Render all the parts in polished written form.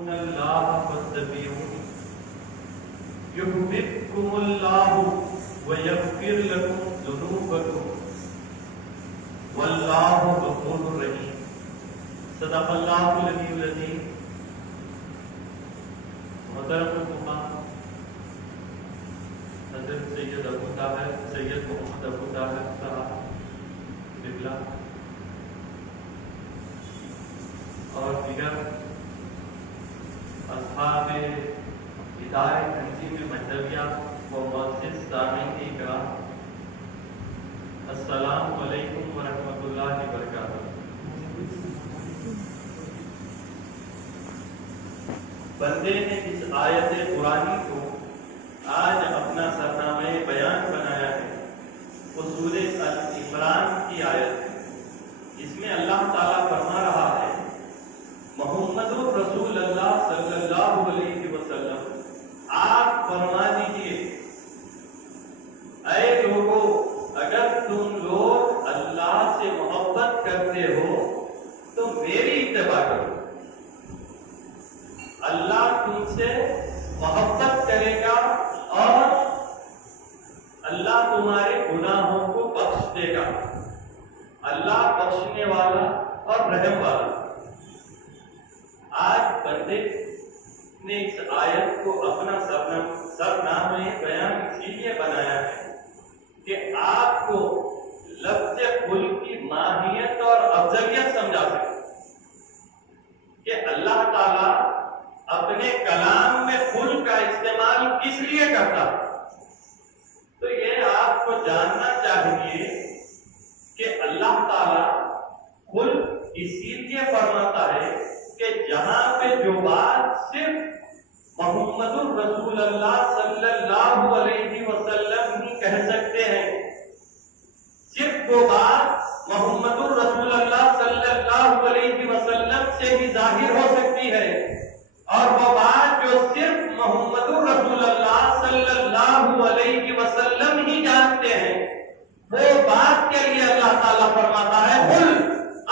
اللہ فاتبعونی یحببکم اللہ ویغفر لکم ذنوبکم واللہ غفور رحیم۔ صدق اللہ العلی العظیم۔ محترم المقام حضرت سید ابو طاہر سید محمد ابو طاہر صاحب قبلہ اور دیگر اصحاب ہدایت تنظیم مہدویہ و مؤسس سامعین اکرام، السلام علیکم ورحمۃ اللہ وبرکاتہ۔ بندے نے اس آیت قرآنی کو آج اپنا سرنامہ بیان بنایا ہے۔ وہ سورہ ال-عمران کی آیت ہے۔ اس میں اللہ تعالیٰ فرما رہا ہے، محمد رسول اللہ صلی اللہ علیہ وسلم آپ فرما دیجئے، اے لوگوں، اگر تم لوگ اللہ سے محبت کرتے ہو تو میری اتباع کرو۔ اللہ تم سے محبت کرے گا اور اللہ تمہارے گناہوں کو بخش دے گا۔ اللہ بخشنے والا اور رحم والا۔ آج بندے نے اس آیت کو اپنا سرنامہ بیان اسی لیے بنایا ہے کہ آپ کو لفظ قل کی ماہیت اور افضلیت سمجھا سکے کہ اللہ تعالیٰ اپنے کلام میں قل کا استعمال کس لیے کرتا ہے۔ تو یہ آپ کو جاننا چاہیے کہ اللہ تعالیٰ قل اسی لیے فرماتا ہے کہ جہاں پہ جو بات صرف محمد الرسول اللہ صلی اللہ علیہ وسلم ہی کہہ سکتے ہیں، صرف وہ بات محمد الرسول اللہ صلی اللہ علیہ وسلم سے ہی ظاہر ہو سکتی ہے، اور وہ بات جو صرف محمد الرسول اللہ صلی اللہ علیہ وسلم ہی جانتے ہیں، وہ بات کے لیے اللہ تعالیٰ فرماتا ہے قل،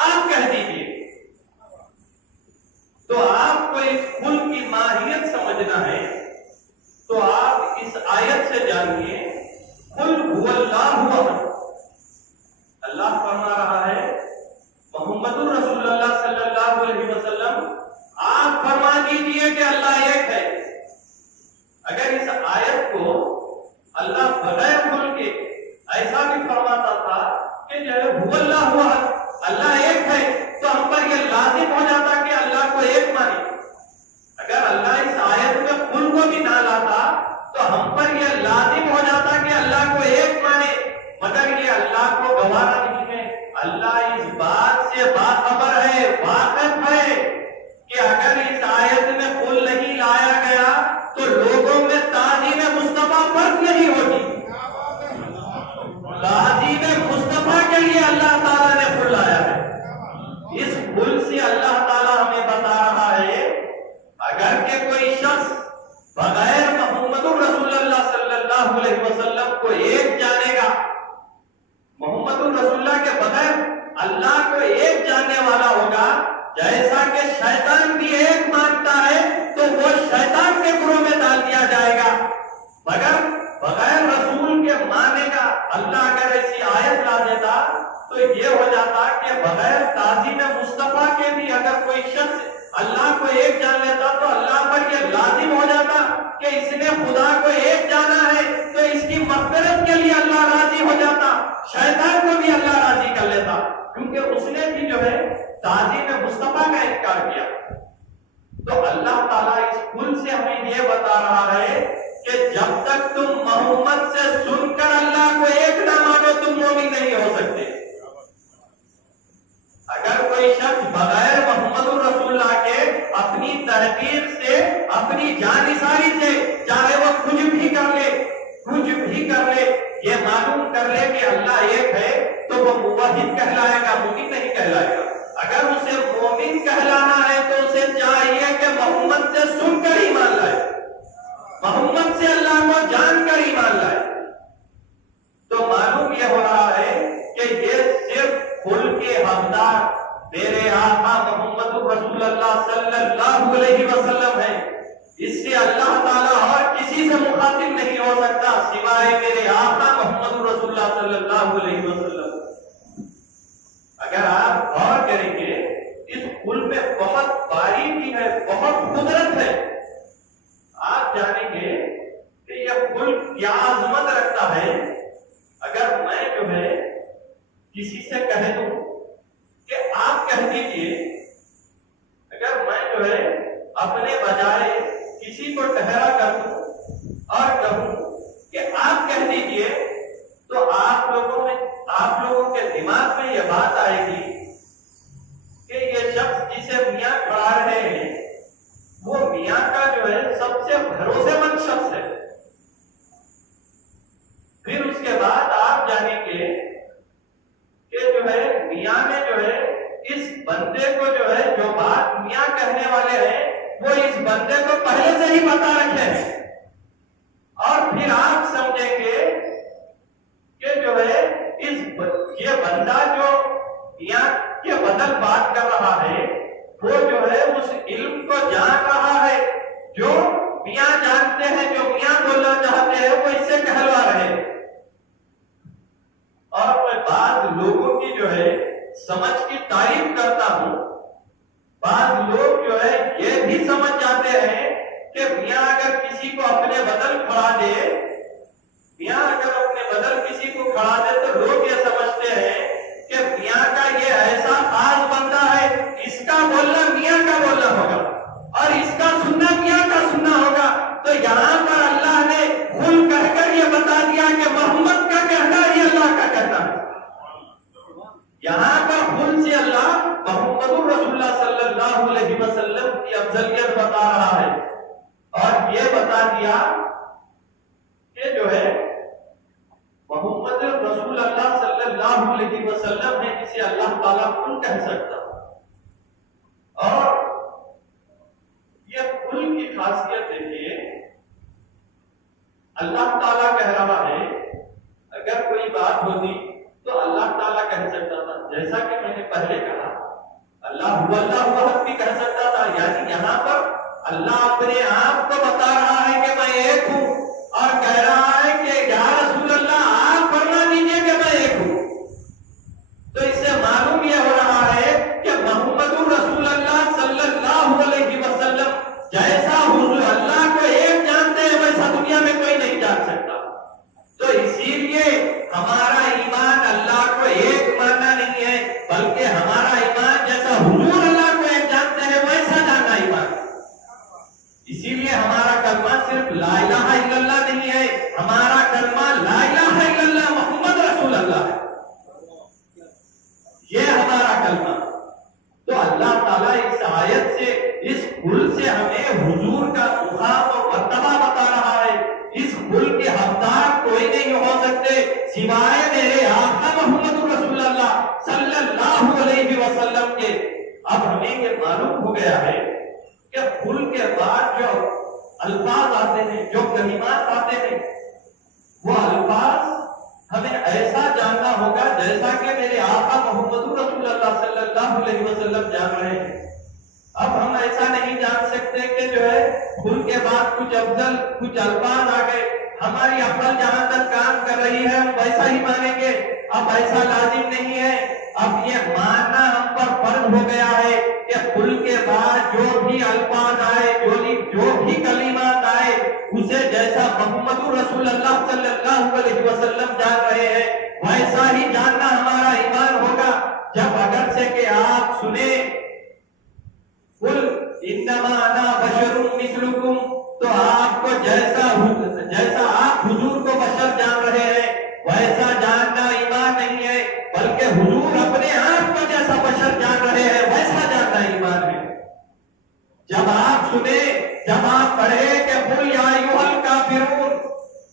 آپ کہہ دیجیے۔ تو آپ کو اس قل کی ماہیت سمجھنا ہے تو آپ اس آیت سے جانیے، قل هو اللہ احد۔ اللہ فرما رہا ہے محمد الرسول اللہ صلی اللہ علیہ وسلم آپ فرما دیجئے کہ اللہ ایک ہے۔ اگر اس آیت کو اللہ بغیر قل کے ایسا بھی فرماتا تھا کہ جو ہے هو اللہ احد، اللہ ایک ہے، تو ہم پر یہ لازم ہو جاتا کہ اللہ کو ایک مانے۔ اگر اللہ اس آیت میں قل کو بھی نہ لاتا تو ہم پر یہ لازم ہو جاتا کہ اللہ کو ایک مانے، مگر یہ اللہ کو گوارا نہیں ہے۔ اللہ اس بات سے باخبر ہے، واقف ہے کہ اگر اس آیت میں قل نہیں لایا گیا تو لوگوں میں تعظیم مصطفیٰ فرق نہیں ہوگی۔ تعظیم مصطفیٰ کے لیے اللہ تعالیٰ نے قل لایا ہے۔ اس قل سے اللہ تعالیٰ ہمیں بتا رہا ہے اگر کہ کوئی شخص بغیر محمد الرسول اللہ صلی اللہ علیہ وسلم کو ایک جانے گا، محمد الرسول اللہ کے بغیر اللہ کو ایک جاننے والا ہوگا، جیسا کہ شیطان بھی ایک مانتا ہے تو وہ شیطان کے گروہ میں ڈال دیا جائے گا۔ مگر بغیر رسول کے ماننے کا اللہ اگر ایسی آیت لا دیتا تو یہ ہو جاتا کہ بغیر تعظیم مصطفیٰ کے بھی اگر کوئی شخص اللہ کو ایک جان لیتا تو اللہ پر یہ لازم ہو جاتا کہ اس نے خدا کو ایک جانا ہے تو اس کی مغفرت کے لیے اللہ راضی ہو جاتا، شیطان کو بھی اللہ راضی کر لیتا، کیونکہ اس نے بھی جو ہے تعظیم مصطفیٰ کا انکار کیا۔ تو اللہ تعالیٰ اس قل سے ہمیں یہ بتا رہا ہے کہ جب تک تم محمد سے سن کر اللہ کو ایک نہ مانو تم مومن نہیں ہو سکتے۔ اگر کوئی شخص بغیر محمد الرسول اللہ کے اپنی تحقیق سے، اپنی جانثاری سے، چاہے وہ کچھ بھی کر لے، یہ معلوم کر لے کہ اللہ ایک ہے تو وہ موحد کہلائے گا، مومن نہیں کہلائے گا۔ اگر اسے مومن کہلانا ہے تو اسے چاہیے کہ محمد سے سن کر ایمان لائے، محمد سے اللہ کو جان کر ایمان لائے۔ تو معلوم یہ ہو رہا ہے کہ یہ صرف قل کے حقدار میرے آقا محمد رسول اللہ صلی اللہ علیہ وسلم ہو سکتا سوائے میرے آقا محمد رسول اللہ صلی اللہ علیہ وسلم۔ اگر آپ غور کریں گے اس پل میں بہت باریکی ہے، بہت قدرت ہے۔ آپ جانیں گے کہ یہ پل کیا عظمت رکھتا ہے۔ اگر میں جو ہے کسی سے کہہ دوں کہ آپ کہہ دیجئے، اگر میں جو ہے اپنے بجائے کسی کو ٹھہرا کر دوں اور کہوں کہ آپ کہہ دیجئے، تو آپ لوگوں کے دماغ میں یہ بات آئے گی کہ یہ شخص جسے میاں کھڑا رہے ہیں وہ میاں کا جو ہے سب سے بھروسے مند شخص ہے۔ پھر اس کے بعد آپ جانیں گے کہ جو ہے میاں نے جو ہے اس بندے کو جو ہے جو بات میاں کہنے والے ہیں وہ اس بندے کو پہلے سے ہی بتا رکھے ہیں، اور پھر آپ سمجھیں گے کہ جو ہے یہ بندہ جو میاں کے بدل بات کر رہا ہے وہ جو ہے اس علم کو جان رہا ہے جو میاں جانتے ہیں، جو میاں بولنا چاہتے ہیں وہ اس سے کہلوا رہے ہیں۔ اور میں بعض لوگوں کی جو ہے سمجھ کی تعریف کرتا ہوں۔ بعض لوگ جو ہے یہ بھی سمجھ جاتے ہیں کہ میاں اگر کسی کو اپنے بدل کھڑا دے، میاں اگر اپنے بدل کسی کو کھڑا دے تو لوگ یہ سمجھتے ہیں کہ میاں کا یہ ایسا خاص بندہ ہے، اس کا بولنا میاں کا بولنا ہوگا اور اس کا سننا میاں کا سننا ہوگا۔ تو یہاں پر اللہ نے کھل کر کر یہ بتا دیا کہ محمد کا کہنا ہی اللہ کا کہنا ہے۔ یہاں پر کھل سے اللہ محمد رسول اللہ صلی اللہ علیہ وسلم کی افضلیت بتا رہا ہے، اور یہ بتا دیا کہ جو ہے محمد رسول اللہ صلی اللہ علیہ وسلم ہے جسے اللہ تعالیٰ کل کہہ سکتا۔ اور یہ کل کی خاصیت دیکھیے، اللہ تعالیٰ کہہ رہا ہے، اگر کوئی بات ہوتی تو اللہ تعالیٰ کہہ سکتا تھا، جیسا کہ میں نے پہلے کہا اللہ وحد بھی کہہ سکتا تھا۔ یعنی یہاں پر اللہ اپنے آپ کو بتا رہا ہے کہ میں ایک ہوں، اور کہہ رہا ہے کہ یا رسول اللہ آپ فرما دیجئے کہ میں ایک ہوں۔ تو اس سے معلوم یہ ہو رہا ہے کہ محمد رسول اللہ صلی اللہ علیہ وسلم جیسا حضور اللہ کو ایک جانتے ہیں ویسا دنیا میں کوئی نہیں جان سکتا۔ تو اسی لیے ہمارا ایمان اللہ کو ایک ماننا نہیں ہے، بلکہ ہمارا ایمان جیسا حضور اللہ کو ایک جانتے ہیں ویسا جاننا ایمان۔ اسی لیے ہمارا کلمہ صرف لا الہ الا اللہ نہیں ہے، ہمارا کلمہ لا الہ الا اللہ محمد رسول اللہ ہے، یہ ہمارا کلمہ۔ تو اللہ تعالیٰ اس آیت سے، اس کھل سے ہمیں حضور کا مقام و مرتبہ بتا رہا ہے۔ اس کھل کے حقدار کوئی نہیں ہو سکتے سوائے میرے آقا محمد رسول اللہ صلی اللہ علیہ وسلم کے۔ اب ہمیں یہ معلوم ہو گیا ہے کہ کھل کے بعد جو الفاظ آتے ہیں، جو کلمات آتے ہیں، وہ الفاظ ہمیں ایسا جاننا ہوگا جیسا کہ میرے آقا محمد رسول اللہ صلی اللہ علیہ وسلم جان رہے ہیں۔ اب ہم ایسا نہیں جان سکتے کہ جو ہے کھل کے بعد کچھ افضل کچھ الفاظ آ گئے، ہماری عقل جہاں تک کام کر رہی ہے ہم ویسا ہی مانیں گے۔ اب ایسا لازم نہیں ہے، اب یہ ماننا ہم پر فرض ہو گیا ہے کہ کھل کے بعد جو بھی الفاظ آئے، جو بھی کلمات آئے، اسے جیسا محمد رسول اللہ صلی اللہ علیہ وسلم جان رہے ہیں ویسا ہی جاننا ہمارا ایمان ہوگا۔ جب اگر سے کہ آپ سنیں قل انما انا بشر مثلکم، تو آپ کو جیسا آپ حضور کو بشر جان رہے ہیں ویسا جاننا ایمان نہیں ہے، بلکہ حضور اپنے آپ کو جیسا بشر جان رہے ہیں ویسا جاننا ایمان ہے۔ جب آپ سنیں، جب آپ پڑھیں کہ قل یا ایھا الکافرون،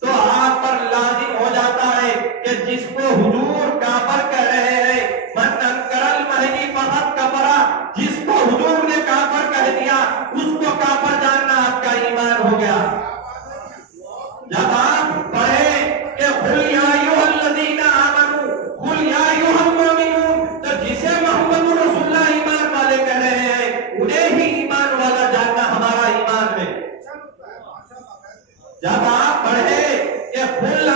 تو آپ پر لازم ہو جاتا ہے کہ جس کو حضور کافر کہہ رہے ہیں، من انکر المہدی فقط کفرا، جس کو حضور نے کافر کہہ دیا اس کو کافر جاننا آپ کا ایمان ہو گیا۔ جب آپ پڑھیں کہ قل یا ایھا الذین آمنوا قل یا ایھا المؤمنون، تو جسے محمد رسول اللہ ایمان والے کہہ رہے ہیں انہیں ہی ایمان والا جاننا ہمارا ایمان ہے۔ جب آپ پڑھیں قل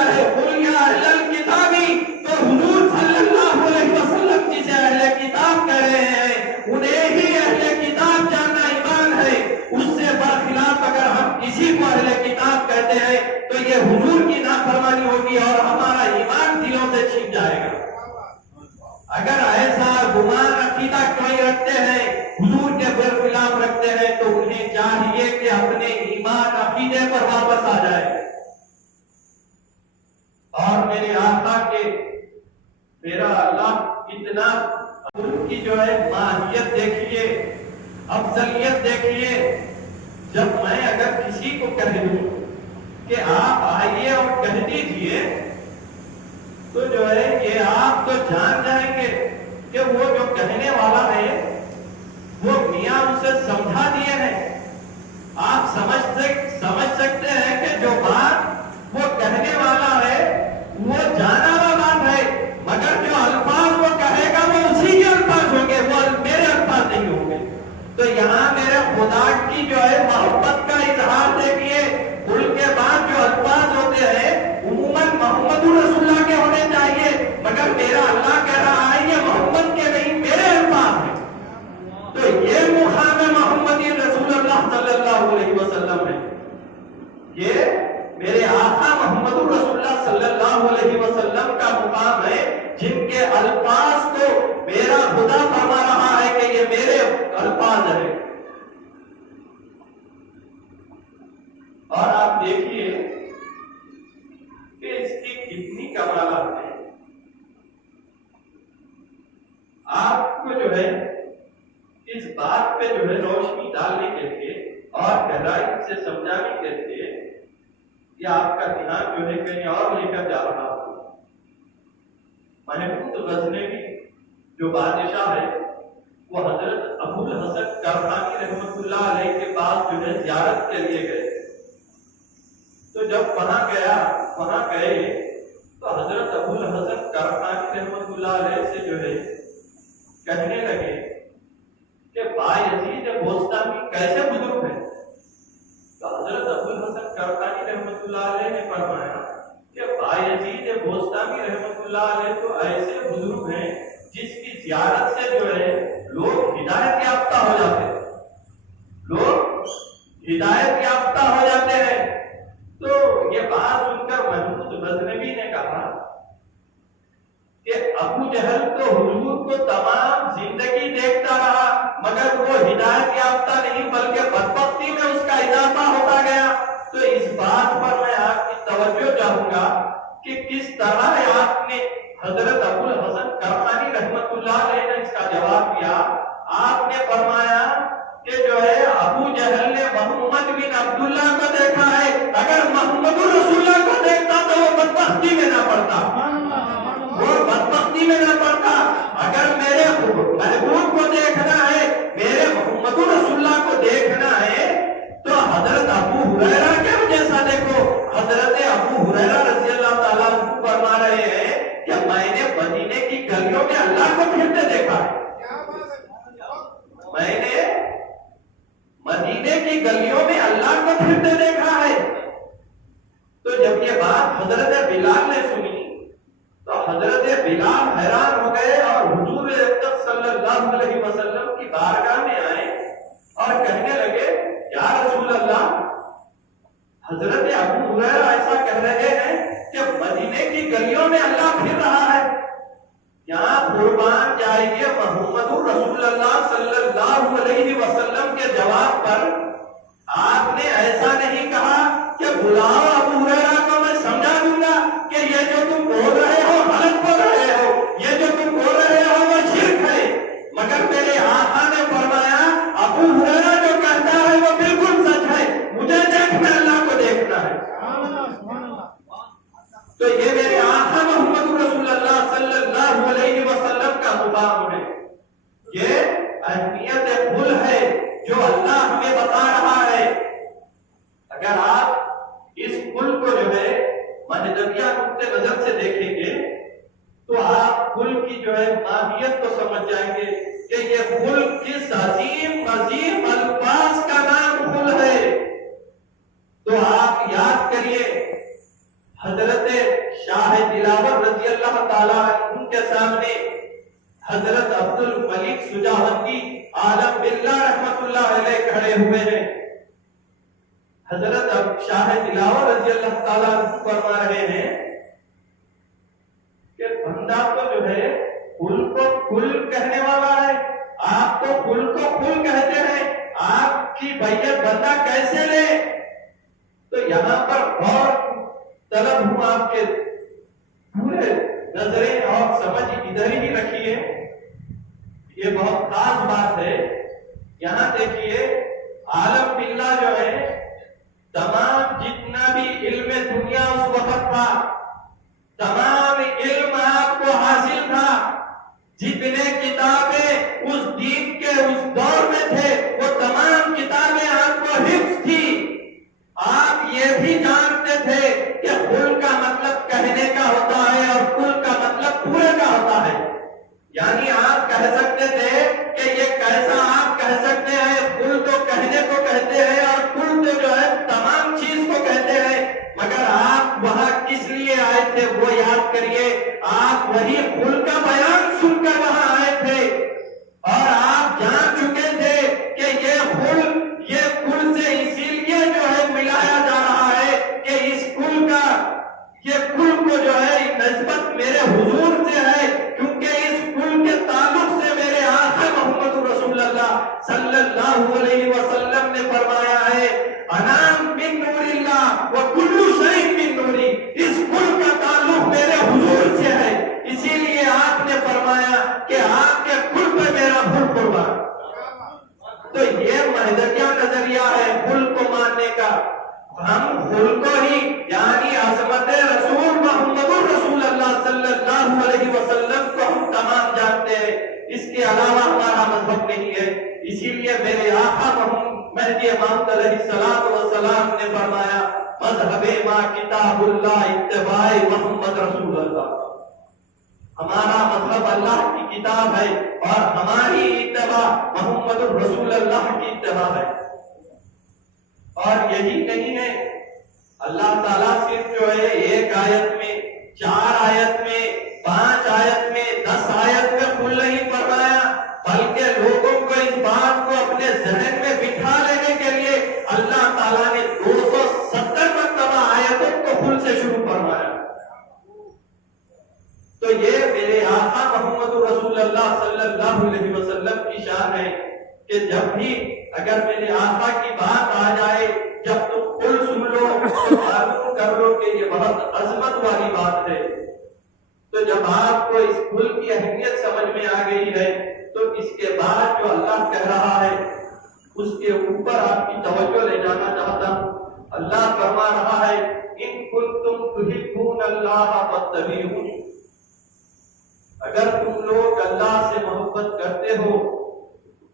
یا اہل الکتابی، تو حضور صلی اللہ علیہ وسلم جسے اہل کتاب کہہ رہے ہیں انہیں ہی اہل کتاب جاننا ایمان ہے۔ اس سے برخلاف اگر ہم کسی کو اہل کتاب کہتے ہیں تو یہ حضور کی نافرمانی ہوگی اور ہمارا ایمان دلوں سے چھن جائے گا۔ اگر ایسا گمان عقیدہ کوئی رکھتے ہیں، حضور کے برخلاف رکھتے ہیں، تو انہیں چاہیے کہ اپنے ایمان عقیدے پر واپس آ جائے اور میرے آقا کے میرا اللہ اتنا ان کی جو ہے ماہیت دیکھیے، افضلیت دیکھیے۔ جب میں اگر کسی کو کہہ دوں کہ آپ آئیے اور کہہ دیجئے تو جو ہے یہ آپ تو جان جائیں گے کہ وہ جو کہنے والا ہے وہ میاں اسے سمجھا دیے ہیں۔ آپ سمجھ سکتے ہیں کہ جو بات وہ کہنے والا ہے وہ جانا ہوا بات ہے، مگر جو الفاظ وہ کہے گا وہ اسی کے الفاظ ہوں گے، وہ میرے الفاظ نہیں ہوں گے۔ تو یہاں میرے خدا کی جو ہے محبت کا اظہار دیکھیے، ان کے بعد جو الفاظ ہوتے ہیں عموماً محمد رسول اللہ کے ہونے چاہیے، مگر میرا اللہ کہہ رہا ہے یہ محمد کے نہیں میرے الفاظ ہیں۔ تو یہ مقام محمد رسول اللہ صلی اللہ علیہ وسلم ہے، یہ میرے آقا محمد رسول اللہ صلی اللہ علیہ وسلم کا مقام ہے، جن کے الفاظ کو میرا خدا فرما رہا ہے کہ یہ میرے الفاظ ہیں۔ اور آپ دیکھیے کہ اس کی کتنی کمالات ہیں۔ آپ کو جو ہے اس بات پہ جو ہے روشنی ڈالنے کے لیے اور گہرائی سے سمجھانے کے لیے یہ آپ کا دھیان جو ہے کہیں اور لے کر جا رہا ہوں۔ محمود غزنوی جو بادشاہ ہے وہ حضرت ابو الحسن کرخانی رحمۃ اللہ علیہ کے پاس جو ہے زیارت کے لیے گئے۔ تو جب وہاں گئے تو حضرت ابو الحسن کرخانی رحمۃ اللہ علیہ سے جو ہے کہنے لگے کہ بایزید بوستامی کیسے بزرگ ہے؟ تو حضرت ابو الحسن کرخانی رحمۃ اللہ علیہ نے فرمایا کہ بایزید بوستامی رحمۃ اللہ علیہ تو ایسے بزرگ ہیں جس کی زیارت سے جو ہے لوگ ہدایت یافتہ ہو جاتے ہیں، لوگ ہدایت یافتہ ہو جاتے ہیں۔ تو یہ بات سن کر محمود غزنوی نے کہا کہ ابو جہل تو حضور کو تمام زندگی دیکھتا رہا مگر وہ ہدایت یافتہ نہیں بلکہ بدبختی میں اس کا اضافہ ہوتا گیا۔ تو اس بات پر میں آپ کی توجہ چاہوں گا کہ کس طرح آپ نے حضرت ابو الحسن کرخانی رحمۃ اللہ علیہ نے اس کا جواب دیا۔ آپ نے فرمایا کہ جو ہے ابو جہل نے محمد بن عبداللہ کو دیکھا ہے، اگر محمد رسول اللہ کو دیکھتا تو وہ بدبختی میں نہ پڑتا، وہ بدبختی میں نہ پڑتا۔ اگر میرے محبوب کو دیکھنا ہے، میرے محمد رسول اللہ کو دیکھنا ہے تو حضرت ابو ہریرہ کے جیسا دیکھو۔ حضرت ابو ہریرہ رضی اللہ تعالیٰ عنہ فرما رہے ہیں کہ میں نے مدینے کی گلیوں میں اللہ کو پھرتے دیکھا ہے، میں نے مدینے کی گلیوں میں اللہ کو پھرتے دیکھا ہے۔ تو جب یہ بات حضرت بلال نے سنی تو حضرت بلال حیران ہو گئے اور حضور اکرم صلی اللہ علیہ وسلم کی بارگاہ میں آئے اور کہنے لگے یا رسول اللہ، حضرت ابو ہریرہ ایسا کہہ رہے ہیں کہ مدینے کی گلیوں میں اللہ پھر رہا ہے۔ یہاں قربان جائیے محمد رسول اللہ صلی اللہ علیہ وسلم کے جواب پر آپ نے ایسا نہیں کہا کہ بلاؤ ابو ہریرہ کو میں سمجھا دوں گا کہ یہ جو تم بول رہے ہو غلط بول رہے ہو، یہ جو تم بول رہے ہو وہ شرک ہے، مگر میرے آقا نے فرمایا ابو ہریرہ جو کہتا ہے وہ بالکل سچ ہے، مجھے دیکھنا اللہ کو دیکھنا ہے۔ تو یہ میرے آقا محمد رسول اللہ صلی اللہ علیہ وسلم کا مقام ہے، یہ اہمیت کل ہے جو اللہ ہمیں بتا رہا ہے۔ اگر آپ اس کل کو جو ہے مہذبیہ نقطۂ نظر سے دیکھیں گے تو آپ کل کی جو ہے ماہیت کو سمجھ جائیں گے کہ یہ کل کس عظیم الفاظ کا نام کل ہے۔ تو آپ یاد کریے حضرت ہوئے ہیں۔ حضرت شاہ دلاور رضی اللہ تعالیٰ عنہ فرما رہے ہیں کہ بندہ تو جو ہے کل کو کل کہنے والا ہے، آپ تو کل کو کل کہتے ہیں، آپ کی بیعت بندہ کیسے لے؟ تو یہاں پر غور طلب ہوں، آپ کے پورے نظریں اور سمجھ ادھر ہی رکھیے، یہ بہت خاص بات ہے۔ یہاں دیکھیے عالم باللہ جو ہے تمام جتنا بھی علم دنیا اس وقت تھا، تمام علم آپ کو حاصل تھا، جتنے کتابیں اس دین کے اس دور میں تھے وہ تمام کتابیں آپ کو حفظ تھی۔ آپ یہ بھی جانتے تھے کہ کل کا مطلب کہنے کا ہوتا ہے اور کل کا مطلب پورے کا ہوتا ہے، یعنی آپ کہہ سکتے تھے کہ یہ کیسا آپ کہہ سکتے ہیں، کل تو کہنے کو کہتے ہیں اور کل تو جو ہے تمام چیز کو کہتے ہیں، مگر آپ وہاں کس لیے آئے تھے وہ یاد کریے۔ آپ وہی کل کا بیان سن کر وہاں آئے تھے اور آپ جان چکے تھے کہ یہ کل سے اسی لیے جو ہے ملایا جا رہا ہے کہ اس کل کا یہ کل کو جو ہے نسبت میرے حضور سے ہے، کیونکہ اس کل کے تعلق سے میرے آقا محمد رسول اللہ صلی اللہ علیہ وسلم نے فرمایا ہے انام من نور اللہ وکل شیء من نوری، اس کل کا تعلق میرے حضور سے ہے، اسی لیے آپ نے فرمایا کہ آپ کے کل پہ میرا کل قربان۔ تو یہ مہدویہ نظریہ ہے کل کو ماننے کا۔ ہم کل کو ہی یعنی عظمت رسول محمد رسول اللہ صلی اللہ علیہ وسلم کو ہم تمام جانتے ہیں، اس کے علاوہ ہمارا مذہب نہیں ہے۔ اسی لیے میرے آقا مہدی امام علیہ الصلوۃ والسلام نے فرمایا مذہب ما کتاب اللہ اتباع محمد رسول اللہ، ہمارا مذہب اللہ کی کتاب ہے اور ہماری اتباع محمد رسول اللہ کی اتباع ہے۔ اور یہی نہیں ہے، اللہ تعالیٰ صرف جو ہے ایک آیت میں، 4 آیت میں، 5 آیت میں، 10 آیت میں کل نہیں فرمایا، بلکہ لوگوں کو اس بات کو اپنے ذہن میں بٹھا لینے کے لیے اللہ تعالیٰ نے 270 مرتبہ آیتوں کو کل سے شروع فرمایا۔ تو یہ میرے آقا محمد رسول اللہ صلی اللہ علیہ وسلم کی شان ہے کہ جب بھی اگر میرے آقا کی بات آ جائے، جب تم کل سن لو تو معلوم کر لو کہ یہ بہت عظمت والی بات ہے۔ تو جب آپ کو اس کل کی اہمیت سمجھ میں آ گئی ہے تو اس کے بعد جو اللہ کہہ رہا ہے اس کے اوپر آپ کی توجہ لے جانا چاہتا ہوں۔ اللہ فرما رہا ہے ان کنتم تحبون اللہ فاتبعونی، اگر تم لوگ اللہ سے محبت کرتے ہو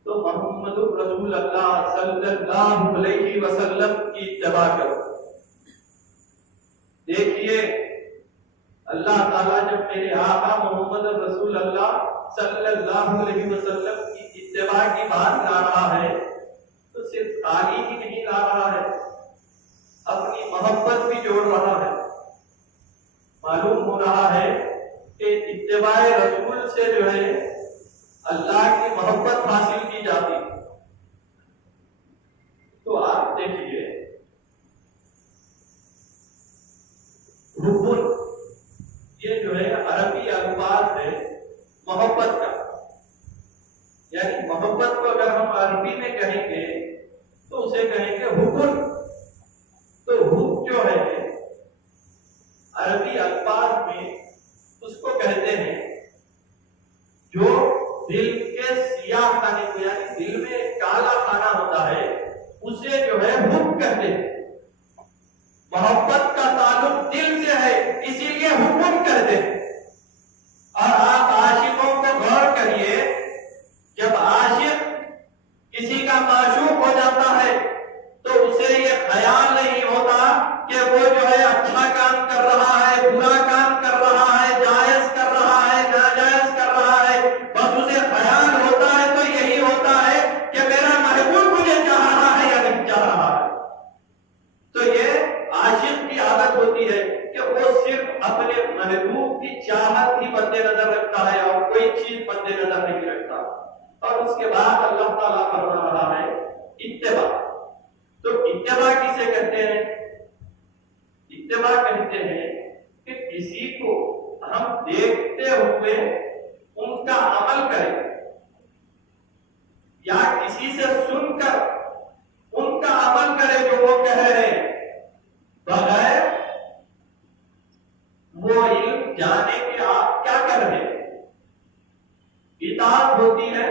تو محمد رسول اللہ صلی اللہ علیہ وسلم کی اتباع کرو۔ دیکھیے اللہ تعالیٰ جب میرے آقا محمد رسول اللہ صلی اللہ علیہ وسلم کی اتباع کی بات لا رہا ہے تو صرف خالی ہی نہیں لا رہا ہے، اپنی محبت بھی جوڑ رہا ہے۔ معلوم ہو رہا ہے کہ اتباع رسول سے جو ہے اللہ کی محبت حاصل کی جاتی۔ تو آپ دیکھیے حب، یہ جو ہے عربی الفاظ ہے محبت کا، یعنی محبت کو اگر ہم عربی میں کہیں گے تو اسے کہیں گے حب۔ تو حب جو ہے عربی الفاظ میں اس کو کہتے ہیں جو دل کے سیاہ خانے کو، یعنی دل میں کالا خانہ ہوتا ہے، اسے جو ہے حب کہتے ہیں۔ محبت کا تعلق دل سے ہے، اسی لیے حب کہتے ہیں۔ اور آپ عاشقوں کو غور کریے، جب عاشق کسی کا معشوق ہو جاتا ہے تو اسے یہ خیال نہیں ہوتا کہ وہ جو ہے اچھا کام کر رہا ہے، برا کام کر رہا ہے، جائز کر رہا ہے، ناجائز کر رہا ہے، بس اسے خیال ہوتا ہے تو یہی ہوتا ہے کہ میرا محبوب مجھے چاہ رہا ہے یا نہیں چاہ رہا ہے۔ تو یہ عاشق کی اتباع کسے کہتے ہیں؟ اتباع کہتے ہیں کہ کسی کو ہم دیکھتے ہوئے ان کا عمل کریں، یا کسی سے سن کر ان کا عمل کرے جو وہ کہہ رہے ہیں، بغیر وہ علم جانے کے آپ کیا کر رہے ہیں۔ اطاعت ہوتی ہے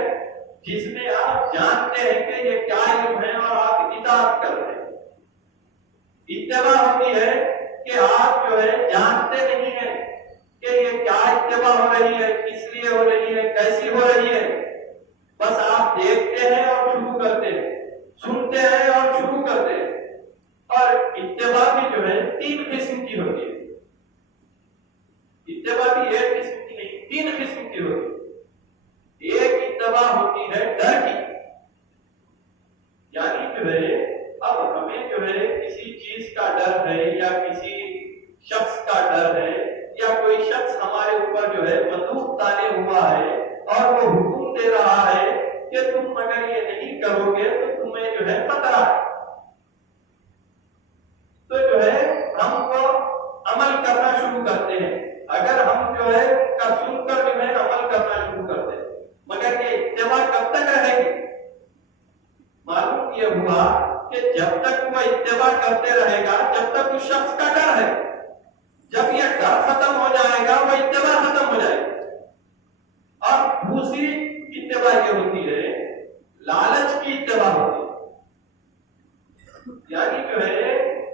جس میں آپ جانتے ہیں کہ یہ کیا علم ہے اور آپ اطاعت کر رہے ہیں۔ اتباع ہوتی ہے کہ آپ جو ہے جانتے نہیں ہیں کہ یہ کیا اتباع ہو رہی ہے، کس لیے ہو رہی ہے، کیسی ہو رہی ہے، بس آپ دیکھتے ہیں اور شروع کرتے ہیں، سنتے ہیں اور شروع کرتے ہیں۔ اور اتباع بھی جو ہے 3 قسم کی ہوتی ہے۔ اتباع بھی 1 قسم کی نہیں، 3 قسم کی ہوتی ہے۔ ایک اتباع ہوتی ہے ڈر کی، یعنی جو ہے اب ہمیں جو ہے کسی چیز کا ڈر ہے، یا کسی شخص کا ڈر ہے، یا کوئی شخص ہمارے اوپر جو ہے بندوق تانے ہوا ہے اور وہ حکم دے رہا ہے کہ تم اگر یہ نہیں کرو گے تو تمہیں جو ہے خطرہ ہے، تو جو ہے ہم کو عمل کرنا شروع کرتے ہیں۔ اگر ہم جو ہے کا سن کر جو ہے عمل کرنا شروع کرتے ہیں، مگر یہ اتباع کب تک رہے گی؟ معلوم یہ ہوا کہ جب تک وہ اتباع کرتے رہے گا جب تک اس شخص کا ڈر ہے، جب یہ ڈر ختم ہو جائے گا وہ اتباع ختم ہو جائے گی۔ اور دوسری اتباع یہ ہوتی ہے لالچ کی اتباع ہوتی ہے، یعنی جو ہے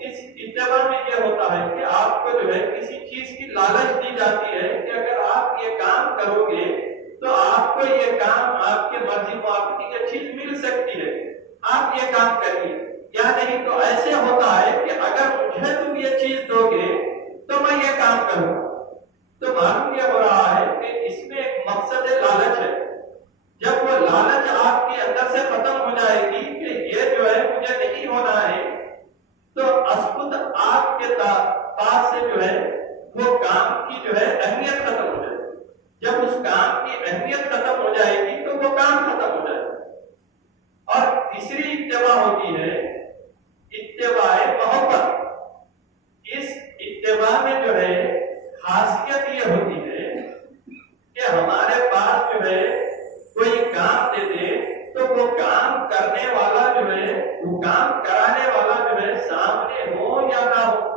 اس اتباع میں یہ ہوتا ہے کہ آپ کو جو ہے کسی چیز کی لالچ دی جاتی ہے کہ اگر آپ یہ کام کرو گے تو آپ کو یہ کام آپ کے مرضی موافقت یہ چیز مل سکتی ہے، آپ یہ کام کریے، یا نہیں تو ایسے ہوتا ہے کہ اگر مجھے تم یہ چیز دو گے تو میں یہ کام کروں۔ تو معلوم یہ ہو رہا ہے کہ اس میں ایک مقصد لالچ ہے۔ جب وہ لالچ آپ کے اندر سے ختم ہو جائے گی کہ یہ جو ہے مجھے نہیں ہونا ہے، تو اسکت آپ کے پاس سے جو ہے وہ کام کی جو ہے اہمیت ختم ہو جائے گی۔ جب اس کام کی اہمیت ختم ہو جائے گی تو وہ کام ختم ہو جائے گا۔ اور تیسری اتباع ہوتی ہے اتباع محبت۔ اس اتباع میں جو ہے خاصیت یہ ہوتی ہے کہ ہمارے پاس جو ہے کوئی کام دے دے تو وہ کام کرنے والا جو ہے وہ کام کرانے والا جو ہے سامنے ہو یا نہ ہو،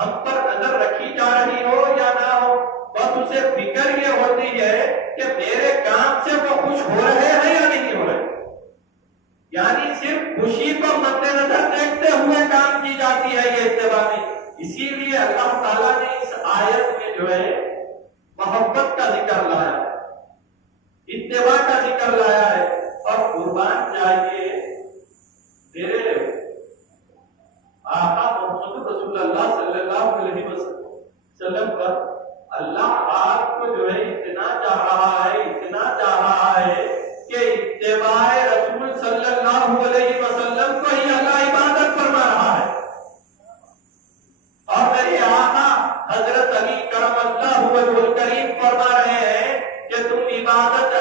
ہم پر نظر رکھی جا رہی ہو یا نہ ہو، بس اسے فکر یہ ہوتی ہے کہ میرے کام سے وہ خوش ہو رہے ہیں یا نہیں ہو رہے، یعنی صرف خوشی کو مد نظر دیکھتے ہوئے کام کی جاتی ہے یہ اتباع میں۔ اسی لیے اللہ تعالیٰ نے اس آیت میں جو ہے محبت کا ذکر لایا ہے، اتباع کا ذکر لایا ہے۔ اور قربان جائیے میرے آقا محمد رسول اللہ صلی اللہ علیہ وسلم پر اللہ آپ کو جو ہے اتنا چاہ رہا ہے، اتنا چاہ رہا ہے کہ اتباع رسول صلی اللہ علیہ وسلم کو ہی اللہ عبادت فرما رہا ہے۔ اور میرے آقا حضرت علی کرم اللہ وجہ الکریم فرما رہے ہیں کہ تم عبادت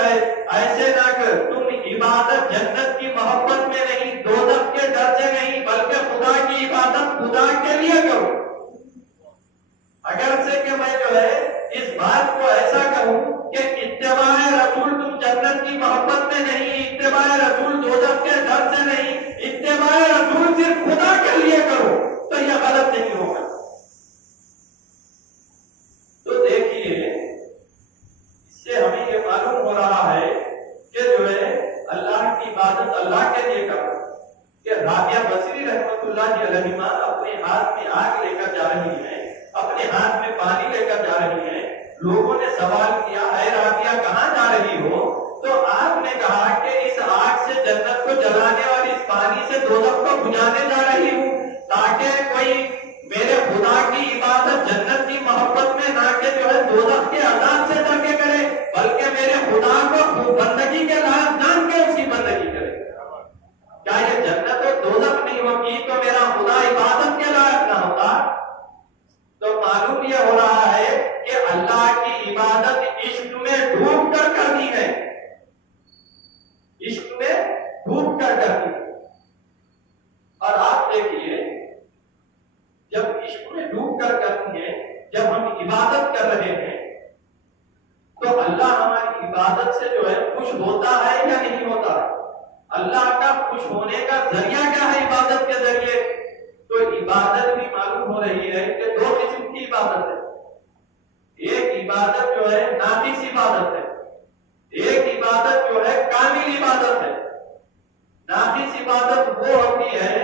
ایسے نہ کر، تم عبادت جنت کی محبت میں نہیں، دوزخ کے ڈر سے نہیں، بلکہ خدا کی عبادت خدا کے لیے کرو۔ اگر سے کہ میں جو ہے اس بات کو ایسا کہوں کہ اتباع رسول تم جنت کی محبت میں نہیں، اتباع رسول دوزخ کے ڈر سے نہیں، اتباع رسول صرف خدا کے لیے کرو، تو یہ غلط نہیں ہوگا۔ تو دیکھیے اس سے ہمیں یہ معلوم ہو رہا ہے کہ جو ہے اللہ کی عبادت اللہ کے لیے کرو۔ کہ رابعہ بصری رحمت اللہ علیہ اپنے ہاتھ میں آگ لے کر جا رہی ہیں، اپنے ہاتھ میں پانی لے کر جا رہی ہیں، لوگوں نے سوال کیا اے رابعہ کہاں جا رہی ہو؟ تو آپ نے کہا کہ اس آگ سے جنت کو جلانے اور اس پانی سے دوزخ کو بجھانے جا رہی ہوں، تاکہ کوئی میرے خدا کی عبادت جنت کی محبت میں نہ کہ جو ہے دوزخ کے عذاب سے ڈر کے کرے، بلکہ میرے خدا کو بندگی کے لائق جان کے اس کی بندگی کرے۔ کیا یہ جنت اور دوزخ نہیں ہوگی تو میرا خدا عبادت کے لائق نہ ہوتا؟ تو معلوم یہ ہو رہا ہے کہ اللہ کی عبادت عشق میں ڈوب کر کرنی ہے، عشق میں ڈوب کر کرنی ہے۔ اور آپ دیکھیے رہی ہے کہ دو قسم کی عبادت ہے۔ ایک عبادت جو ہے ناقص عبادت ہے، ایک عبادت جو ہے کامل عبادت ہے۔ ناقص عبادت وہ ہوتی ہے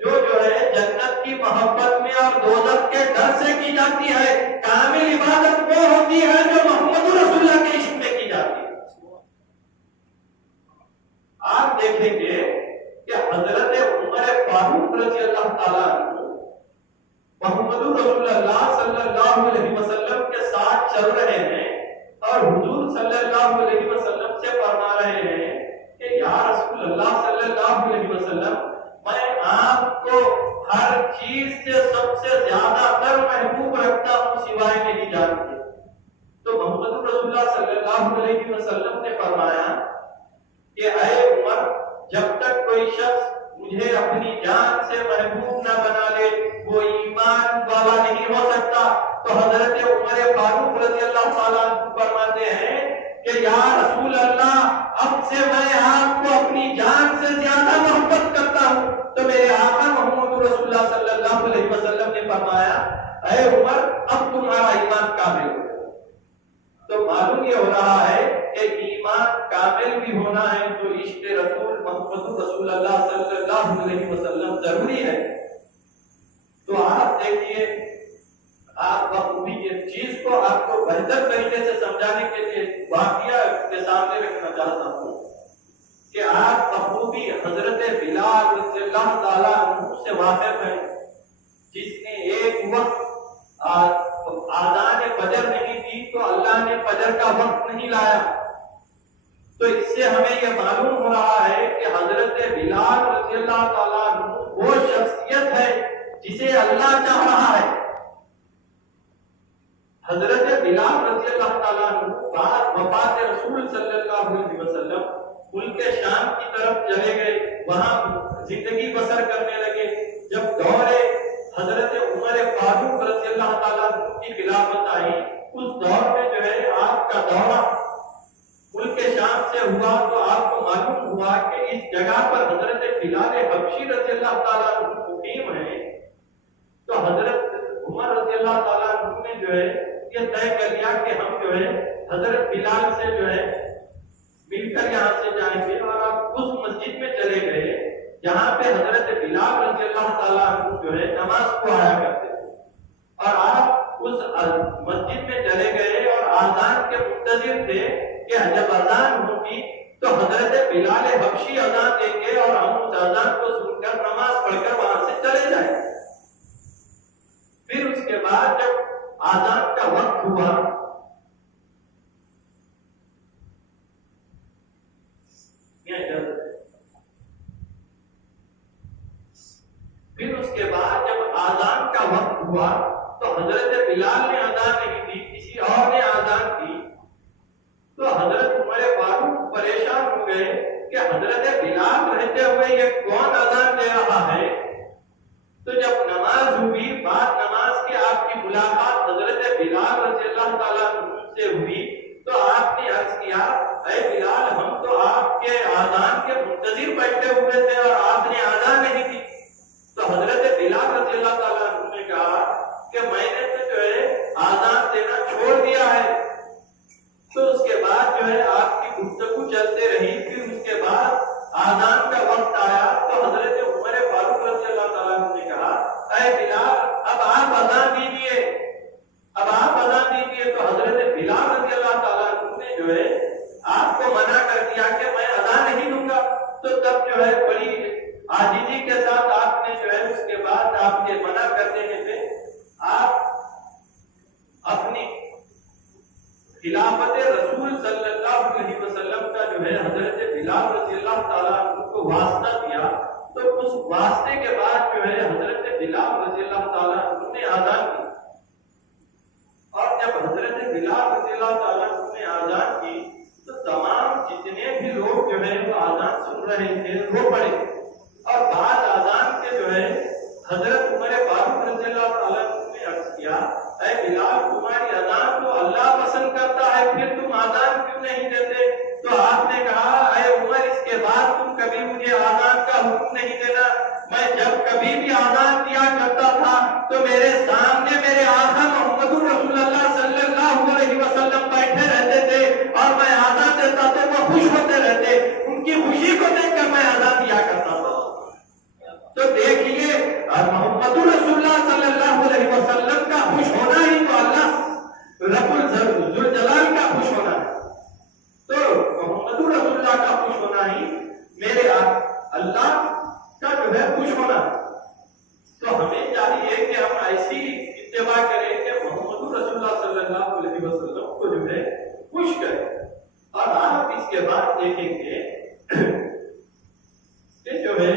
جو ہے جنت کی محبت میں اور دوزخ کے ڈر سے کی جاتی ہے۔ کامل عبادت وہ ہوتی ہے جو محمد رسول اللہ کے عشق میں کی جاتی ہے۔ آپ دیکھیں گے کہ حضرت عمر فاروق رضی اللہ تعالیٰ عنہ محمد رسول اللہ صلی اللہ علیہ وسلم کے ساتھ چل رہے ہیں اور حضور صلی اللہ علیہ وسلم سے فرما رہے ہیں کہ یا رسول اللہ صلی اللہ علیہ وسلم، میں آپ کو ہر چیز سے سب سے زیادہ تر محبوب رکھتا ہوں سوائے میری جان کے۔ تو محمد رسول اللہ صلی اللہ علیہ وسلم نے فرمایا کہ اے عمر، جب تک کوئی شخص مجھے اپنی جان سے محبوب نہ بنا لے وہ ایمان والا نہیں ہو سکتا۔ تو حضرت عمر فاروق رضی اللہ تعالیٰ عنہ فرماتے ہیں کہ یا رسول اللہ، اب سے میں آپ کو اپنی جان سے زیادہ محبت کرتا ہوں۔ تو میرے آقا محمد رسول اللہ صلی اللہ علیہ وسلم نے فرمایا اے عمر، اب تمہارا ایمان کامل ہو گیا۔ تو معلوم یہ ہو رہا ہے کہ ایمان کامل بھی ہونا ہے تو عشق رسول محمد رسول اللہ صلی اللہ علیہ وسلم ضروری ہے۔ تو آپ دیکھیے، آپ بخوبی اس چیز کو آپ کو بہتر طریقے سے سمجھانے کے لیے واقعہ کے سامنے رکھنا چاہتا ہوں کہ آپ بخوبی حضرت بلال رضی اللہ تعالیٰ عنہ سے واقف ہیں، جس نے ایک وقت آذان فجر نہیں دی تو اللہ نے فجر کا وقت نہیں لایا۔ تو اس سے ہمیں یہ معلوم ہو رہا ہے کہ حضرت بلال رضی اللہ تعالیٰ عنہ وہ شخصیت ہے جسے اللہ چاہ رہا ہے۔ حضرت بلال رضی اللہ تعالیٰ عنہ بعد وفات رسول صلی اللہ علیہ وسلم ملک شام کی طرف چلے گئے، وہاں زندگی بسر کرنے لگے۔ جب دور حضرت عمر فاروق رضی اللہ تعالیٰ عنہ کی خلافت آئی، اس دور میں جو ہے آپ کا دورہ ملک شام سے ہوا تو آپ کو معلوم ہوا کہ اس جگہ پر حضرت بلال حبشی رضی اللہ تعالیٰ عنہ مقیم ہیں۔ تو حضرت عمر رضی اللہ تعالیٰ عنہ نے جو ہے یہ طے کر لیا کہ ہم جو ہے حضرت بلال سے جو ہے مل کر یہاں سے جائیں گے، اور آپ اس مسجد میں چلے گئے جہاں پہ حضرت بلال رضی اللہ تعالیٰ عنہ جو ہے نماز پڑھایا کرتے تھے، اور آپ اس مسجد میں چلے گئے اور آذان کے منتظر تھے کہ جب اذان ہوگی تو حضرت بلال حبشی اذان دیں گے اور ہم اس اذان کو سن کر نماز پڑھ کر وہاں سے چلے جائیں۔ پھر اس کے بعد جب آذان کا وقت ہوا تو حضرت بلال نے اذان نہیں دی، کسی اور نے اذان کی۔ تو حضرت عمر فاروق پریشان ہو گئے کہ حضرت بلال رہتے ہوئے یہ کون اذان دے رہا ہے۔ تو جب نماز ہوئی، بعد نماز کی آپ کی ملاقات حضرت بلال رضی اللہ تعالیٰ عنہ سے ہوئی، تو آپ نے عرض کیا اے بلال، ہم تو آپ کے اذان کے منتظر بیٹھے ہوئے تھے اور آپ نے اذان نہیں دی۔ تو حضرت بلال رضی اللہ تعالیٰ عنہ نے کہا کہ میں نے تو جو ہے آذان دینا چھوڑ دیا ہے۔ تو اس کے بعد جو ہے آپ کی گفتگو چلتے رہی۔ پھر اس کے بعد آذان کا وقت آیا تو حضرت عمر فاروق رضی اللہ تعالیٰ عنہ نے کہا اے بلال، اب آپ اذان دیجیے، اب آپ اذان دیجیے۔ تو حضرت بلال رضی اللہ تعالیٰ عنہ نے جو ہے آپ کو منع کر دیا کہ میں اذان نہیں دوں گا۔ تو تب جو ہے بڑی عاجزی کے ساتھ آپ نے جو ہے اس کے بعد آپ کے منع کر دینے سے آپ اپنی خلافت رسول صلی اللہ علیہ وسلم کا جو ہے حضرت بلال رضی اللہ تعالیٰ عنہ کو واسطہ دیا۔ تو اس واسطے کے بعد جو ہے حضرت بلال رضی اللہ تعالیٰ عنہ نے اذان کی، اور جب حضرت بلال رضی اللہ تعالیٰ عنہ نے اذان کی تو تمام جتنے بھی لوگ جو ہے وہ اذان سن رہے تھے رو پڑے، اور بعد اذان کے جو ہے حضرت عمر فاروق رضی اللہ تعالیٰ عنہ نے عرض کیا اے بلال، تمہاری اذان تو اللہ پسند کرتا ہے، پھر تم اذان کیوں نہیں دیتے؟ تو آپ نے کہا اے عمر، اس کے بعد تم کبھی مجھے اذان کا حکم نہیں دینا۔ میں جب کبھی بھی اذان دیا کرتا تھا تو میرے اور محمد رسول اللہ صلی اللہ علیہ وسلم کا خوش ہونا ہی تو اللہ رب الجلال کا خوش ہونا ہے. تو محمد رسول اللہ کا خوش ہونا ہی میرے اللہ کا جو ہے خوش ہونا ہے. تو ہمیں چاہیے کہ ہم ایسی اتباع کریں کہ محمد رسول اللہ صلی اللہ علیہ وسلم کو جو ہے خوش کریں. اور آپ اس کے بعد دیکھیں گے کہ جو ہے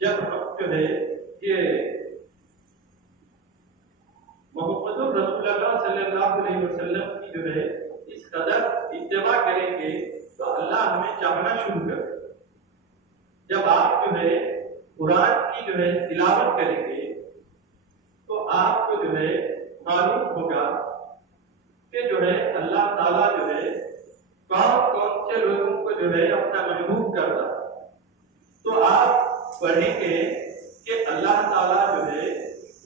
جب ہم جو ہے یہ محمد رسول اللہ صلی اللہ علیہ وسلم کی جو ہے اس قدر اتباع کریں گے تو اللہ ہمیں چاہنا شروع کر دے. جب آپ جو ہے قرآن کی جو ہے تلاوت کریں گے تو آپ کو جو ہے معلوم ہوگا کہ جو ہے اللہ تعالیٰ جو ہے کون کون سے لوگوں کو جو ہے اپنا محبوب کرتا. تو آپ پڑھیں گے کہ اللہ تعالیٰ جو ہے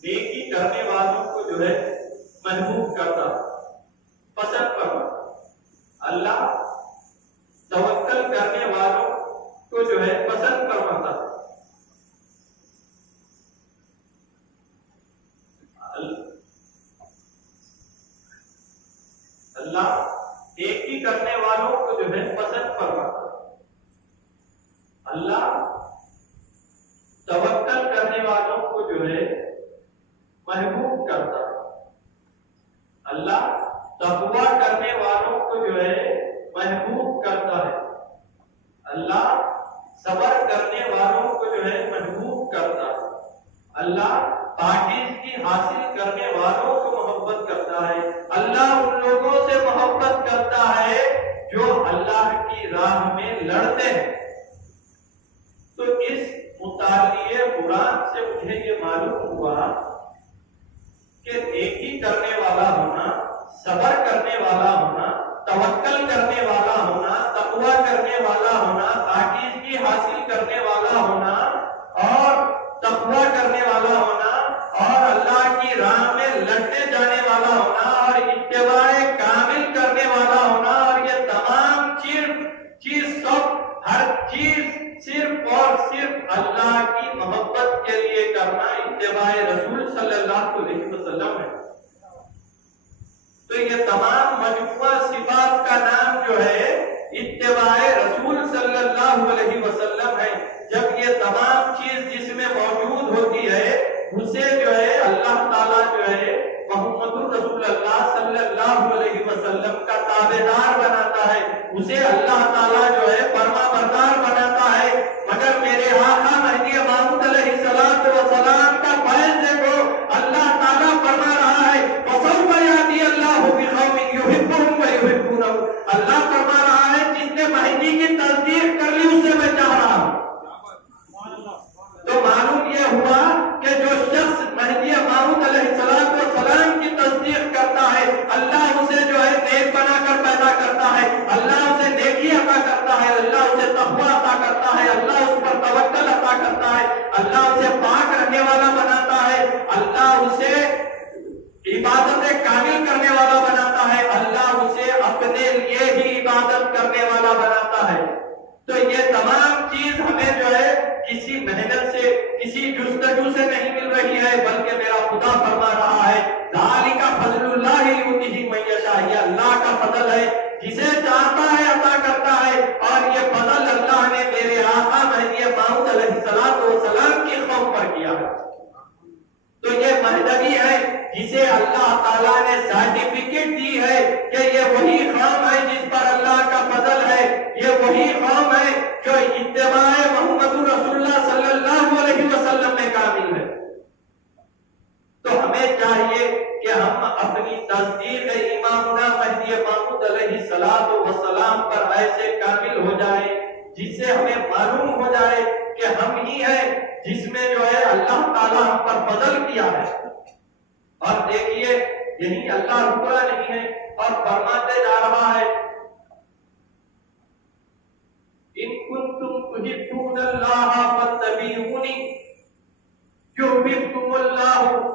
نیکی کرنے والوں کو جو ہے محبوب کرتا، پسند کرتا. اللہ توکل کرنے والوں کو جو ہے پسند کرواتا. اللہ نیکی کرنے والوں کو جو ہے پسند کرواتا. اللہ توکل کرنے والوں کو جو ہے محبوب کرتا. اللہ تقویٰ کرنے والوں کو جو ہے محبوب کرتا ہے. اللہ صبر کرنے والوں کو جو ہے محبوب کرتا ہے. اللہ پاکیزگی حاصل کرنے والوں کو محبت کرتا ہے. اللہ ان لوگوں سے محبت کرتا ہے جو اللہ کی راہ میں لڑتے ہیں. تو اس مطالعے قرآن سے مجھے یہ معلوم ہوا کہ نیکی کرنے والا ہونا، صبر کرنے والا ہونا، توکل کرنے والا ہونا، تقویٰ کرنے والا ہونا، پاکیزگی حاصل کرنے والا ہونا اور تقویٰ کرنے والا ہونا اور اللہ کی راہ میں لڑنے جانے والا ہونا اور اتباع کامل کرنے والا ہونا، اور یہ تمام چیز سب ہر چیز صرف اور صرف اللہ کی محبت کے لیے کرنا اتباع رسول صلی اللہ علیہ وسلم ہے. تو یہ تمام مجموعہ صفات کا نام جو ہے اتباع رسول صلی اللہ علیہ وسلم ہے. جب یہ تمام چیز جس میں موجود ہوتی ہے اسے جو ہے اللہ تعالیٰ جو ہے محمد رسول اللہ صلی اللہ علیہ وسلم کا تابعدار بناتا ہے. اسے اللہ تعالیٰ جو ہے فرما بردار بناتا ہے. مگر میرے آقا مہدی موعود علیہ السلام کا فیض دیکھو، اللہ تعالیٰ فرما رہا ہے وَسَوْفَ يَأْتِي اللَّهُ بِقَوْمٍ يُحِبُّهُمْ وَيُحِبُّونَهُ. اللہ فرما رہا ہے جس نے مہدی کی تصدیق کر لی اسے میں چاہ رہا ہوں. تو معلوم یہ ہوا کہ جو شخص مہدی موعود علیہ السلام کی تصدیق کرتا ہے اللہ اسے جو ہے نیک بنا کر پیدا کرتا ہے. اللہ اسے نیکی عطا کرتا ہے. اللہ اسے تقویٰ عطا کرتا ہے. اللہ اس پر توکل عطا کرتا ہے. اللہ اسے پاک رکھنے والا بناتا ہے. اللہ اسے عبادت کامل کرنے والا بناتا ہے. اللہ اسے اپنے لیے ہی عبادت کرنے والا بناتا ہے. تو یہ تمام چیز ہمیں جو ہے کسی محنت سے، کسی جستجو سے نہیں مل رہی ہے، بلکہ میرا خدا فرما رہا ہے ذالک فضل اللہ یؤتیہ من یشاء. یہ اللہ کا فضل ہے، جسے چاہتا ہے عطا کرتا ہے. اور یہ فضل اللہ نے میرے آقا مہدی موعود علیہ السلام کی قوم پر کیا ہے. تو یہ مہدوی ہے جسے اللہ تعالیٰ نے سرٹیفکیٹ دی ہے کہ یہ وہی قوم ہے جس پر اللہ کا فضل ہے. یہ وہی قوم ہے جو اتباع محمد رسول اللہ صلی اللہ علیہ وسلم میں کامل ہے. تو ہمیں چاہیے کہ ہم اپنی تصدیق امامنا مہدی موعود علیہ السلام پر ایسے کامل ہو جائیں جس سے ہمیں معلوم ہو جائے کہ ہم ہی ہیں جس میں جو ہے اللہ تعالیٰ ہم پر فضل کیا ہے. اور دیکھیے یہی اللہ رکا نہیں ہے اور فرماتے جا رہا ہے ان کنتم تحبون اللہ فاتبعونی یحببکم اللہ.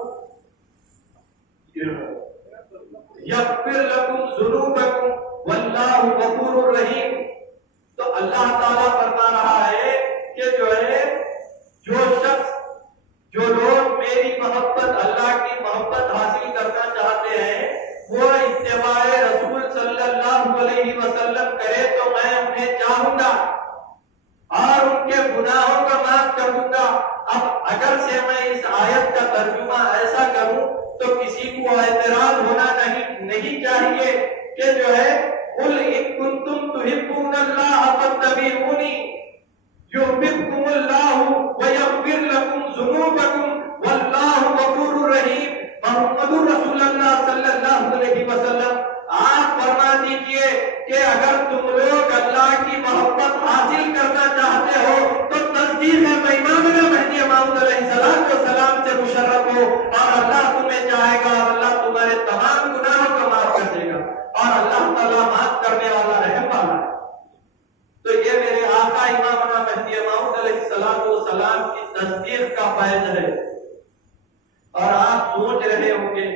یغفر لکم ذنوبکم واللہ غفور رحیم. تو اللہ تعالیٰ فرما رہا ہے کہ جو شخص جو لوگ میری محبت اللہ کی محبت حاصل کرنا چاہتے ہیں وہ اتباع رسول صلی اللہ علیہ وسلم کرے تو میں انہیں چاہوں گا اور ان کے گناہوں کا معاف کروں گا. اب اگر سے میں اس آیت کا ترجمہ ایسا کروں تو کسی کو اعتراض ہونا نہیں چاہیے کہ قل ان کنتم تحبون اللہ فاتبعونی یحببکم اللہ ویغفر لکم ذنوبکم واللہ غفور رحیم. محمد رسول اللہ صلی اللہ علیہ وسلم آپ فرما دیجئے کہ اگر تم لوگ اللہ کی محبت حاصل کرنا چاہتے ہو تو تصدیق ہے امامنا مہدی موعود علیہ السلام سے مشرف ہو اور اللہ تمہیں چاہے گا اور اللہ تمہارے تمام گناہوں کو معاف کر دے گا اور اللہ تعالیٰ معاف کرنے والا رحم والا ہے. تو یہ میرے آقا امامنا مہدی موعود علیہ السلام کی تصدیق کا فیض ہے. اور آپ سوچ رہے ہوں گے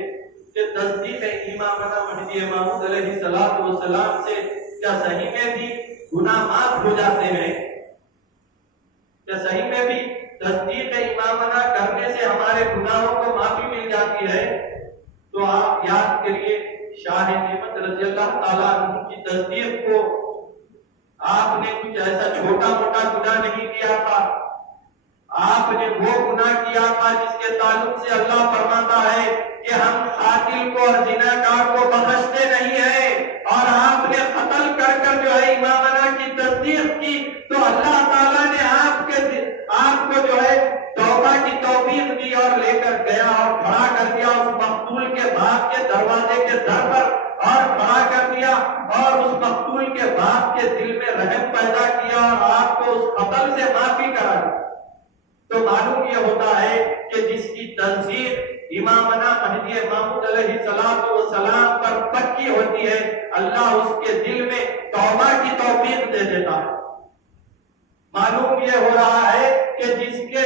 کہ تصدیق امامنا مہدی موعود علیہ السلام سے کیا صحیح میں بھی گناہ معاف ہو جاتے ہیں؟ کیا صحیح میں بھی تصدیق امامنا کرنے سے ہمارے گناہوں کو معافی مل جاتی ہے؟ تو آپ یاد کریے شاہ نعمت رضی اللہ تعالیٰ عنہ کی تصدیق کو آپ نے کچھ ایسا چھوٹا موٹا گناہ نہیں کیا تھا. آپ نے وہ گناہ کیا تھا جس کے تعلق سے اللہ فرماتا ہے کہ ہم قاتل کو اور زناکار کو بخشتے نہیں ہیں. اور آپ نے قتل کر امامنا کی تصدیق کی تو اللہ تعالیٰ نے آپ کو توبہ کی توفیق دی اور لے کر گیا اور کھڑا کر دیا اس مقتول کے باپ کے دروازے کے در پر اور کھڑا کر دیا اور اس مقتول کے باپ کے دل میں رحم پیدا کیا اور آپ کو اس قتل سے معافی کرا دی. تو معلوم یہ ہوتا ہے کہ جس کی تصدیق امامنا مہدی موعود علیہ السلام پر پکی ہوتی ہے اللہ اس کے دل میں توبہ کی توفیق دے دیتا ہے. معلوم یہ ہو رہا ہے کہ جس کے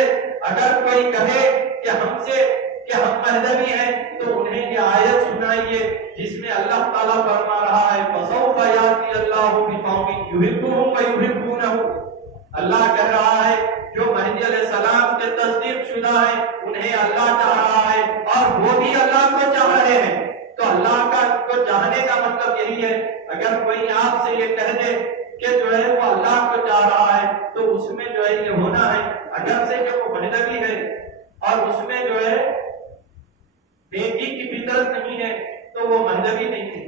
اگر کوئی کہے کہ ہم مہدوی ہیں تو انہیں یہ آیت سنائیے جس میں اللہ تعالیٰ فرما رہا ہے فَسَوْفَ يَأْتِي اللَّهُ بِقَوْمٍ يُحِبُّهُمْ وَيُحِبُّونَهُ. اللہ کہہ رہا ہے جو مہدی علیہ السلام کے تصدیق شدہ ہیں انہیں اللہ چاہ رہا ہے اور وہ بھی اللہ کو چاہ رہے ہیں. تو اللہ کو چاہنے کا مطلب یہی ہے. اگر کوئی آپ سے یہ کہہ دے کہ وہ اللہ کو چاہ رہا ہے تو اس میں یہ ہونا ہے اگر سے کہ وہ مہدوی ہے اور اس میں نیکی کی فطرت نہیں ہے تو وہ مہدوی نہیں ہے.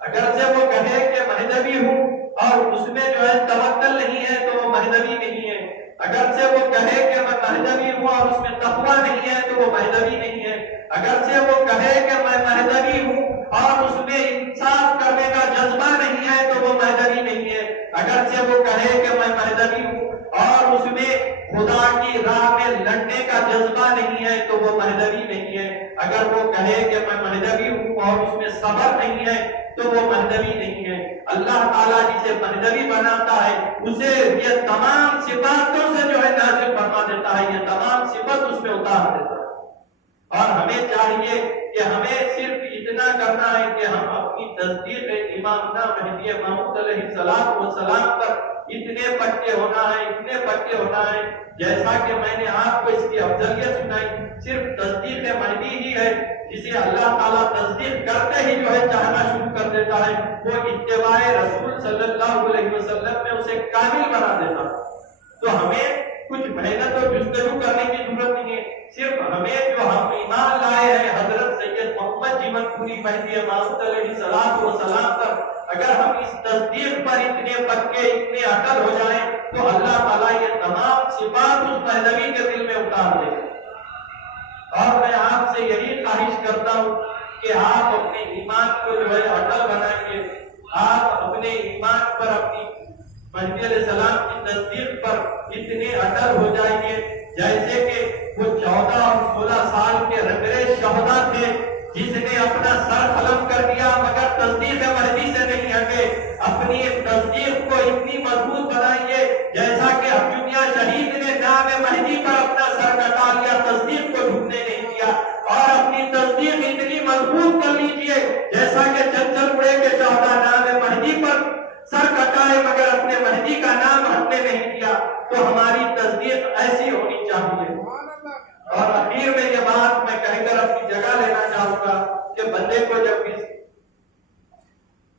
اگر سے وہ کہے کہ مہدوی ہوں اور اس میں توکل نہیں ہے تو وہ مہدوی نہیں ہے. اگر سے وہ کہے کہ میں مہدوی ہوں اور اس میں تقویٰ نہیں ہے تو وہ مہدوی نہیں ہے. اگر سے وہ کہے کہ میں مہدوی ہوں اور اس میں انصاف کرنے کا جذبہ نہیں ہے تو وہ مہدوی نہیں ہے. اگر سے وہ کہے کہ میں مہدوی ہوں اور اس میں خدا کی راہ میں لڑنے کا جذبہ نہیں ہے تو وہ مہدوی نہیں ہے. اگر وہ کہے کہ میں مہدوی ہوں اور اس میں صبر نہیں ہے تو وہ مہدوی نہیں ہے. اللہ تعالیٰ جسے مہدوی بناتا ہے اسے یہ تمام صفاتوں سے نازل فرما دیتا ہے, یہ تمام صفت اس میں اتار دیتا ہے. اور ہمیں چاہیے کہ ہمیں صرف اتنا کرنا ہے کہ ہم اپنی تصدیق امامنا مہدی موعود علیہ السلام پر اتنے پکے ہونا ہے جیسا کہ میں نے آپ کو اس کی افضلیت سنائی. صرف تصدیق مہدی ہی ہے جسے اللہ تعالیٰ تصدیق کرتے ہی چاہنا شروع کر دیتا ہے. وہ اتباع رسول صلی اللہ علیہ وسلم میں اسے کامل بنا دیتا ہے. تو ہمیں کچھ محنت اور جستجو کرنے کی ضرورت نہیں ہے. صرف ہمیں جو ہم ایمان لائے ہیں حضرت سید محمد جیون پوری مہدی موعود علیہ السلام پر اگر ہم اس تصدیق پر اتنے پکے اتنے اٹل ہو جائیں تو اللہ تعالیٰ یہ تمام صفات اس مہدوی کے دل میں اتار دے. اور میں آپ سے یہی خواہش کرتا ہوں کہ آپ اپنے ایمان کو اٹل بنائیے. آپ اپنے ایمان پر اپنی مہدی علیہ السلام کی تصدیق پر اتنے اٹل ہو جائیے جیسے کہ وہ 14 اور 16 سال کے رنگریز شہدا تھے جس نے اپنا سر قلم کر دیا مگر تصدیق مہدی سے نہیں ہٹے. اپنی تصدیق کو اتنی مضبوط بنائیے جیسا کہ ابجدیہ شہید نے نام مہدی پر اپنا سر کٹا لیا, تصدیق کو جھکنے نہیں دیا. اور اپنی تصدیق اتنی مضبوط کر لیجئے جیسا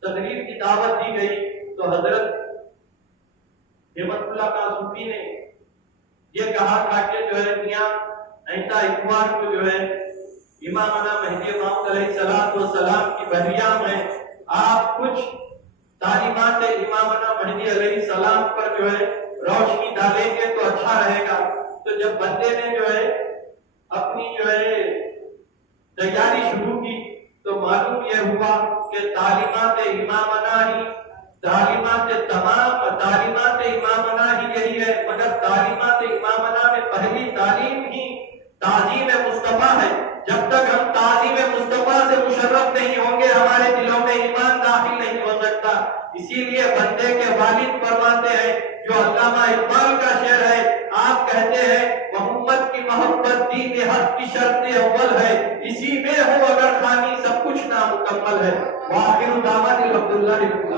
تقریر کی دعوت دی گئی تو حضرت ہمت اللہ کاشفی نے یہ کہا تھا کہ جو ہے میاں آئندہ اتوار کو جو ہے امامنا مہدی موعود علیہ السلام کی بحریہ میں آپ کچھ تعلیمات امامنا مہدی علیہ السلام پر جو ہے روشنی ڈالیں گے تو اچھا رہے گا۔ تو جب بندے نے جو ہے اپنی جو ہے تیاری شروع کی تو معلوم یہ ہوا کہ تعلیمات امامنا ہی تعلیمات امامنا ہی یہی ہے، مگر تعلیمات امامنا میں پہلی تعلیم ہی تعظیم مصطفیٰ ہے۔ جب تک ہم تعظیم مصطفیٰ سے مشرف نہیں ہوں گے ہمارے دلوں میں ایمان داخل نہیں ہو سکتا۔ اسی لیے بندے کے والد فرماتے ہیں، جو علامہ اقبال کا شعر ہے، آپ کہتے ہیں محمد کی محبت دین حق کی شرط اول ہے، اسی میں ہو اگر خامی سب کچھ نامکمل ہے۔ وآخر دعوانا الحمدللہ۔